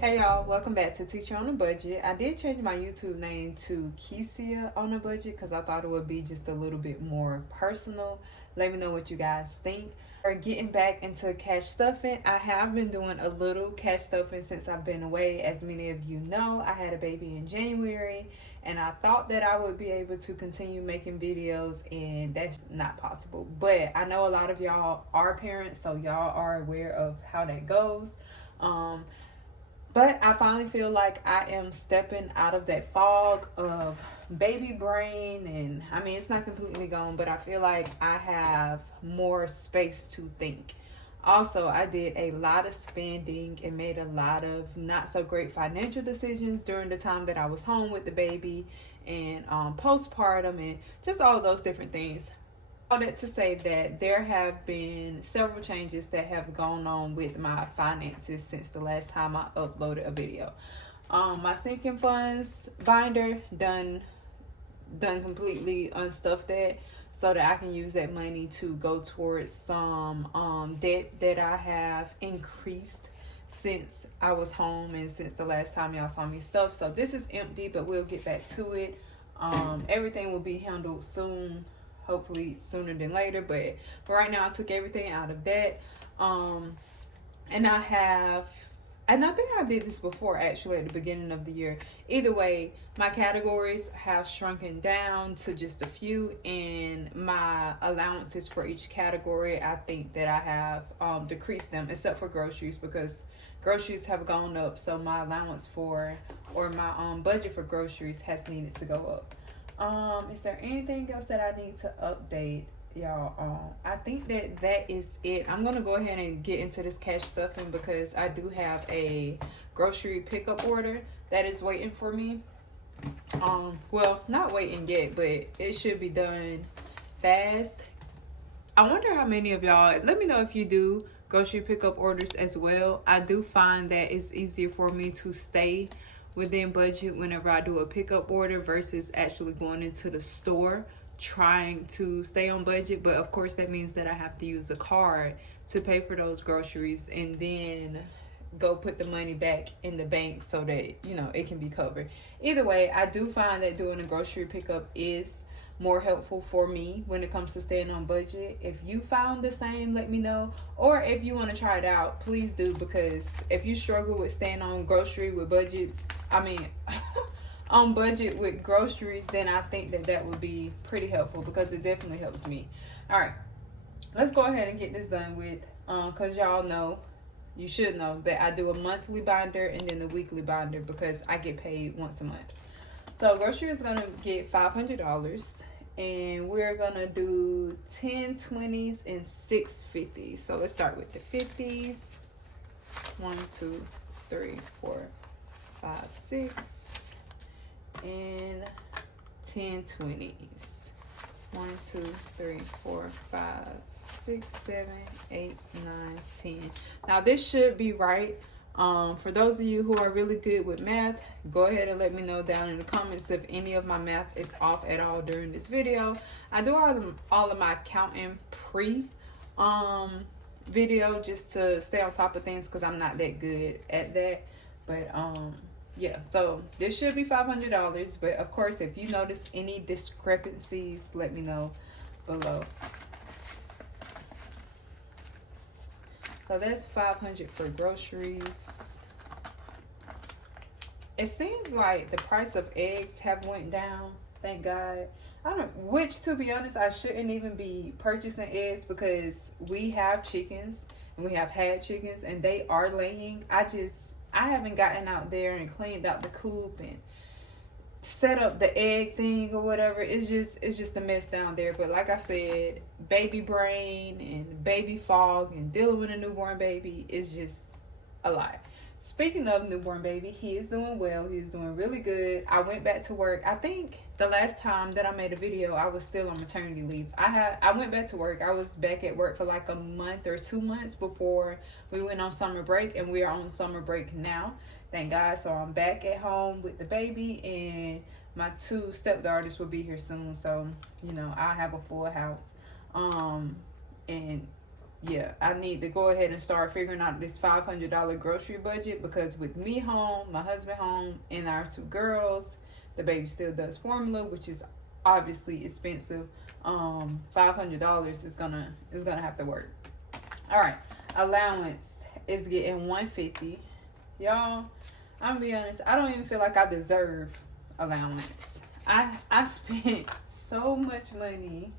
Hey y'all, welcome back to Teacher on a Budget. I did change my YouTube name to Kesia on a Budget because I thought it would be just a little bit more personal. Let me know what you guys think. We're getting back into cash stuffing. I have been doing a little cash stuffing since I've been away. As many of you know, I had a baby in January and I thought that I would be able to continue making videos, and that's not possible. But I know a lot of y'all are parents, so y'all are aware of how that goes. But I finally feel like I am stepping out of that fog of baby brain. And I mean, it's not completely gone, but I feel like I have more space to think. Also, I did a lot of spending and made a lot of not so great financial decisions during the time that I was home with the baby and postpartum and just all of those different things. All that to say that there have been several changes that have gone on with my finances since the last time I uploaded a video. My sinking funds binder done completely unstuffed that so that I can use that money to go towards some debt that I have increased since I was home and since the last time y'all saw me stuff. So this is empty, but we'll get back to it. Everything will be handled soon, hopefully sooner than later, but for right now I took everything out of that. And I think I did this before actually at the beginning of the year. Either way, my categories have shrunken down to just a few, and my allowances for each category, I think that I have decreased them, except for groceries, because groceries have gone up, so my allowance for, or my budget for groceries has needed to go up. Is there anything else that I need to update y'all? I think that is it. I'm gonna go ahead and get into this cash stuffing because I do have a grocery pickup order that is waiting for me. Well, not waiting yet, but it should be done fast. I wonder how many of y'all, let me know if you do grocery pickup orders as well. I do find that it's easier for me to stay within budget whenever I do a pickup order versus actually going into the store trying to stay on budget. But of course that means that I have to use a card to pay for those groceries and then go put the money back in the bank so that it can be covered. Either way, I do find that doing a grocery pickup is more helpful for me when it comes to staying on budget. If you found the same, let me know. Or if you want to try it out, please do, because if you struggle with staying on grocery with budgets, on budget with groceries, then I think that would be pretty helpful because it definitely helps me. All right, let's go ahead and get this done with, because y'all know, you should know that I do a monthly binder and then a weekly binder because I get paid once a month. So grocery is gonna get $500, and we're gonna do 10 20s and 6 50s. So let's start with the 50s. 1 2 3 4 5 6, and 10 20s. 1 2 3 4 5 6 7 8 9 10. Now this should be right. For those of you who are really good with math, go ahead and let me know down in the comments if any of my math is off at all during this video. I do all of my counting pre video just to stay on top of things because I'm not that good at that. But yeah, so this should be $500. But of course, if you notice any discrepancies, let me know below. So that's $500 for groceries. It seems like the price of eggs have went down, thank God. Which to be honest, I shouldn't even be purchasing eggs because we have chickens and we have had chickens and they are laying. I haven't gotten out there and cleaned out the coop and set up the egg thing or whatever. It's just a mess down there. But like I said, baby brain and baby fog and dealing with a newborn baby is just a lot. Speaking of newborn baby, he is doing well. He is doing really good. I went back to work. I think the last time that I made a video, I was still on maternity leave. I went back to work. I was back at work for like a month or 2 months before we went on summer break, and we are on summer break now. Thank God. So I'm back at home with the baby, and my 2 stepdaughters will be here soon. So, I have a full house. And yeah, I need to go ahead and start figuring out this $500 grocery budget, because with me home, my husband home, and our two girls, the baby still does formula, which is obviously expensive. $500 is gonna have to work. All right, allowance is getting $150. Y'all, I'm gonna be honest, I don't even feel like I deserve allowance. I spent so much money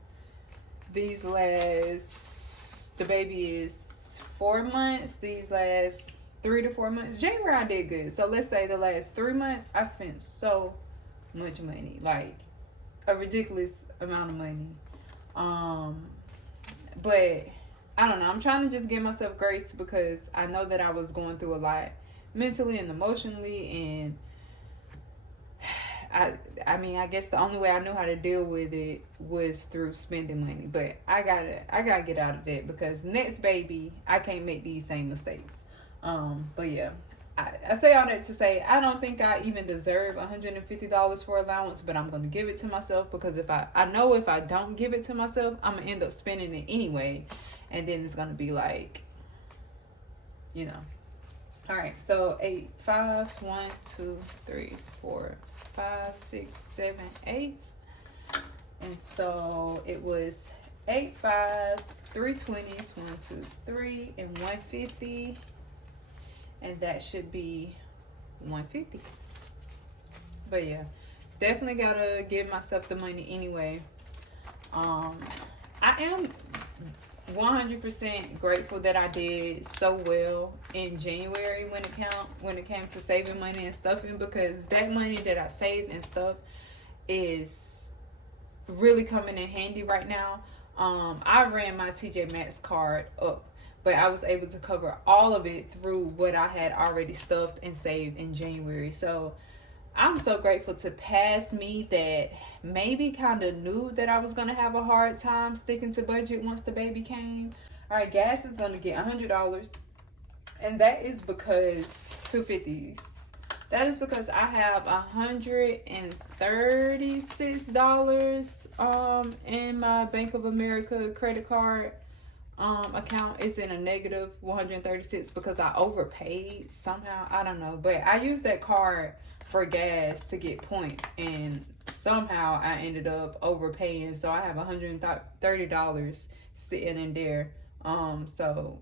these last, the baby is 4 months, these last 3 to 4 months. January I did good, so let's say the last 3 months I spent so much money, like a ridiculous amount of money. But I don't know, I'm trying to just give myself grace, because I know that I was going through a lot mentally and emotionally, and I mean, I guess the only way I knew how to deal with it was through spending money. But I gotta get out of that, because next baby, I can't make these same mistakes. But yeah, I say all that to say, I don't think I even deserve $150 for allowance, but I'm gonna give it to myself, because if I know if I don't give it to myself, I'm gonna end up spending it anyway, and then it's gonna be like, you know. All right, so 8 5s, 1 2 3 4 5 6 7 8, and so it was 8 5s, 3 20s, 1 2 3, and 150, and that should be 150. But yeah, definitely gotta give myself the money anyway. I am 100% grateful that I did so well in January when it came to saving money and stuffing, because that money that I saved and stuff is really coming in handy right now. I ran my TJ Maxx card up, but I was able to cover all of it through what I had already stuffed and saved in January. So I'm so grateful to pass me that maybe kind of knew that I was going to have a hard time sticking to budget once the baby came. All right, gas is going to get $100. And that is because $250s. That is because I have $136 in my Bank of America credit card account. It's in a negative 136 because I overpaid somehow. I don't know, but I used that card for gas to get points, and somehow I ended up overpaying, so I have $130 sitting in there. So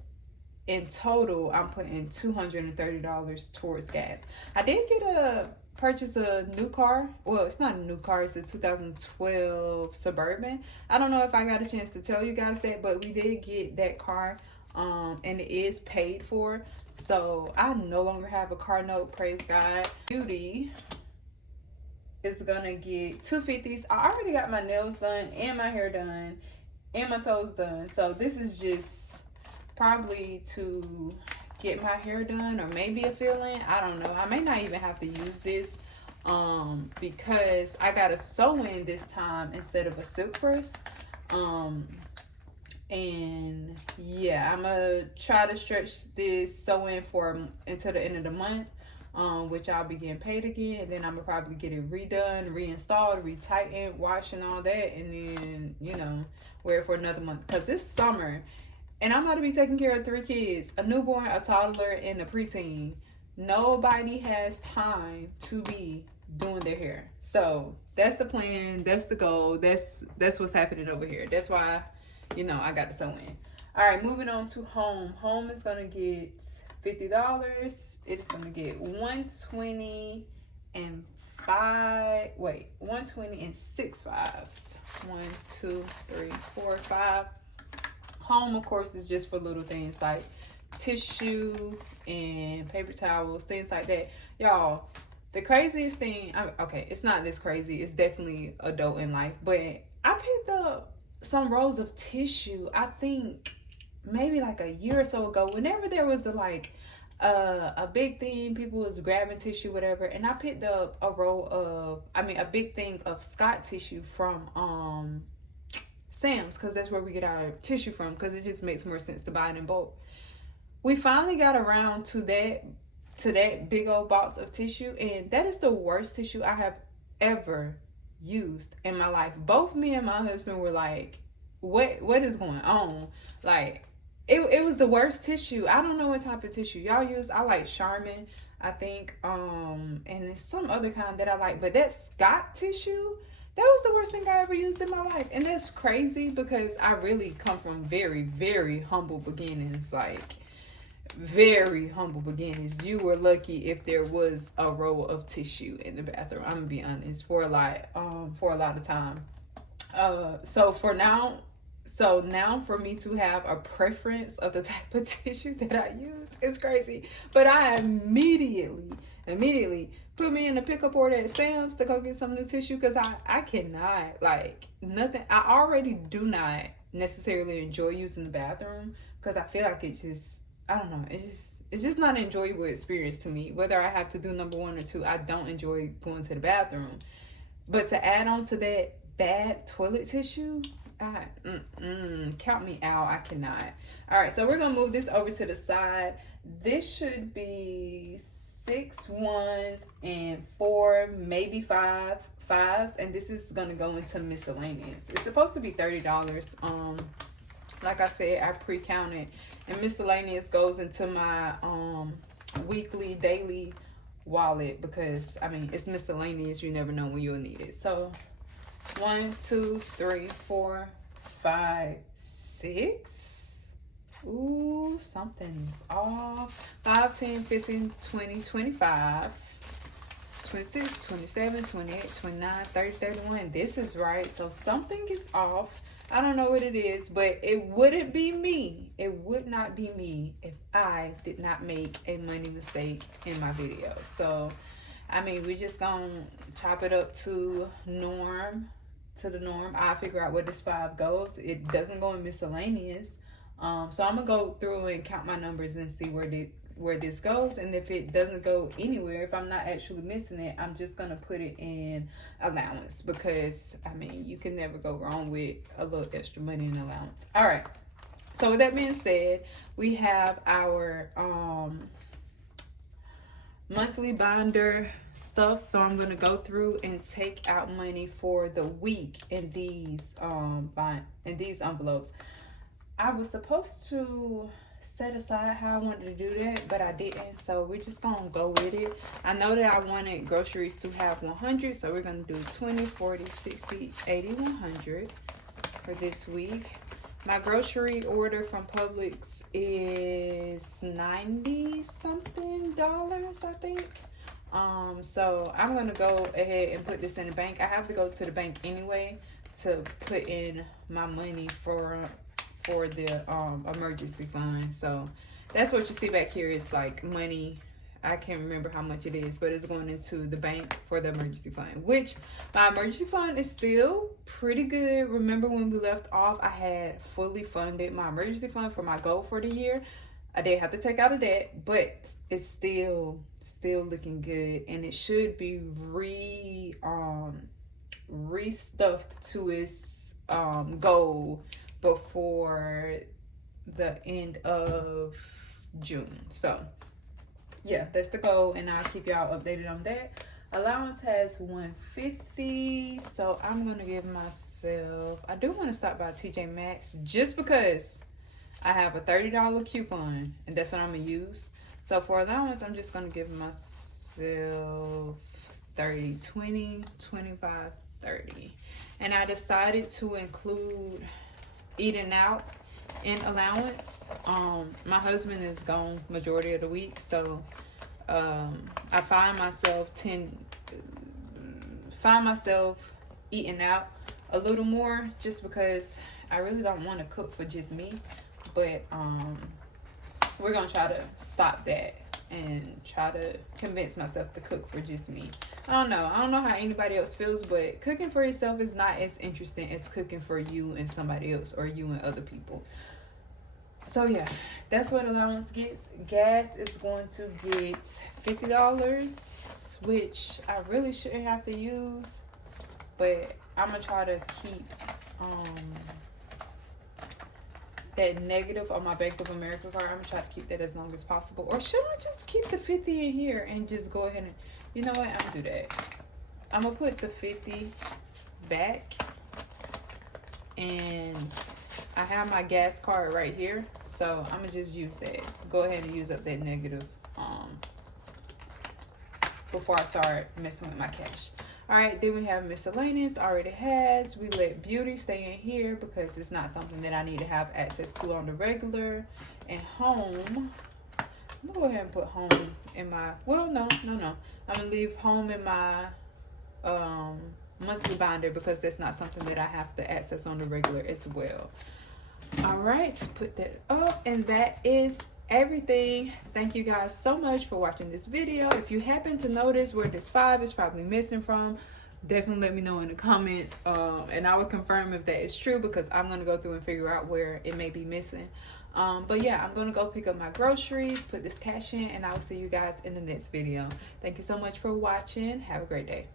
in total I'm putting $230 towards gas. I did purchase a new car. Well, it's not a new car, it's a 2012 Suburban. I don't know if I got a chance to tell you guys that, but we did get that car, and it is paid for. So I no longer have a car note, praise God. Beauty is gonna get $250s. I already got my nails done and my hair done and my toes done. So this is just probably to get my hair done, or maybe a fill-in. I don't know. I may not even have to use this because I got a sew-in this time instead of a silk press. And yeah, I'm gonna try to stretch this sew-in until the end of the month, which I'll be getting paid again, and then I'm gonna probably get it redone, reinstalled, retightened, washed, and all that, and then, you know, wear it for another month, because it's summer and I'm about to be taking care of 3 kids, a newborn, a toddler, and a preteen. Nobody has time to be doing their hair. So that's the plan, that's the goal, that's what's happening over here. That's why, you know, I got the sew in. All right, moving on to home. Home is gonna get $50. It is gonna get 120 and 6 5s. 1 2 3 4 5. Home, of course, is just for little things like tissue and paper towels, things like that. Y'all, the craziest thing, okay, it's not this crazy, it's definitely adult in life, but I picked up some rolls of tissue, I think maybe like a year or so ago, whenever there was a big thing, people was grabbing tissue, whatever, and I picked up a big thing of Scott tissue from Sam's, because that's where we get our tissue from, because it just makes more sense to buy it in bulk. We finally got around to that big old box of tissue, and that is the worst tissue I have ever used in my life. Both me and my husband were like, what is going on? Like, it was the worst tissue. I don't know what type of tissue y'all use. I like Charmin, I think, and there's some other kind that I like, but that Scott tissue, that was the worst thing I ever used in my life. And that's crazy because I really come from very, very humble beginnings, like very humble beginnings. You were lucky if there was a roll of tissue in the bathroom. I'm gonna be honest, for a lot of time. So now for me to have a preference of the type of tissue that I use is crazy. But I immediately put me in the pickup order at Sam's to go get some new tissue, because I cannot, like, nothing. I already do not necessarily enjoy using the bathroom because I feel like it just, I don't know, it's just not an enjoyable experience to me. Whether I have to do number 1 or 2, I don't enjoy going to the bathroom. But to add on to that bad toilet tissue, count me out. I cannot. All right, so we're gonna move this over to the side. This should be 6 1s and 4, maybe 5 5s, and this is gonna go into miscellaneous. It's supposed to be $30. Like I said, I pre-counted, and miscellaneous goes into my weekly, daily wallet, because I mean, it's miscellaneous. You never know when you'll need it. So 1 2 3 4 5 6. Ooh, something's off. 5 10 15 20 25 26 27 28 29 30 31. This is right. So something is off. I don't know what it is, but it wouldn't be me. It would not be me if I did not make a money mistake in my video. So I mean, we just gonna chop it up to the norm. I'll figure out where this 5 goes. It doesn't go in miscellaneous. So I'm gonna go through and count my numbers and see where this goes. And if it doesn't go anywhere, if I'm not actually missing it, I'm just gonna put it in allowance, because I mean, you can never go wrong with a little extra money in allowance. All right. So with that being said, we have our monthly binder stuff. So I'm going to go through and take out money for the week in these envelopes. I was supposed to set aside how I wanted to do that, but I didn't. So we're just going to go with it. I know that I wanted groceries to have 100, so we're going to do 20, 40, 60, 80, 100 for this week. My grocery order from Publix is 90 something dollars, I think. So I'm gonna go ahead and put this in the bank. I have to go to the bank anyway to put in my money for the emergency fund. So that's what you see back here. It's like money. I can't remember how much it is, but it's going into the bank for the emergency fund, which my emergency fund is still pretty good. Remember when we left off, I had fully funded my emergency fund for my goal for the year. I did have to take out a debt, but it's still looking good, and it should be restuffed to its goal before the end of June. So yeah, that's the goal, and I'll keep y'all updated on that. Allowance has 150, so I'm gonna give myself, I do want to stop by TJ Maxx just because I have a $30 coupon, and that's what I'm gonna use. So for allowance, I'm just gonna give myself 30, 20, 25, 30. And I decided to include eating out in allowance. My husband is gone majority of the week, so I find myself eating out a little more, just because I really don't want to cook for just me. But we're gonna try to stop that and try to convince myself to cook for just me. I don't know how anybody else feels, but cooking for yourself is not as interesting as cooking for you and somebody else, or you and other people. So yeah, that's what allowance gets. Gas is going to get $50, which I really shouldn't have to use, but I'm gonna try to keep that negative on my Bank of America card. I'm gonna try to keep that as long as possible. Or should I just keep the 50 in here and just go ahead and, you know what, I'm gonna do that. I'm gonna put the 50 back, and I have my gas card right here, so I'm gonna just use that. Go ahead and use up that negative before I start messing with my cash. All right, then we have miscellaneous, already has. We let beauty stay in here because it's not something that I need to have access to on the regular. And home, I'm gonna go ahead and put home in my, well, no. I'm gonna leave home in my monthly binder because that's not something that I have to access on the regular as well. All right, put that up, and that is everything. Thank you guys so much for watching this video. If you happen to notice where this 5 is probably missing from, definitely let me know in the comments, and I will confirm if that is true, because I'm going to go through and figure out where it may be missing. But yeah, I'm going to go pick up my groceries, put this cash in, and I will see you guys in the next video. Thank you so much for watching. Have a great day.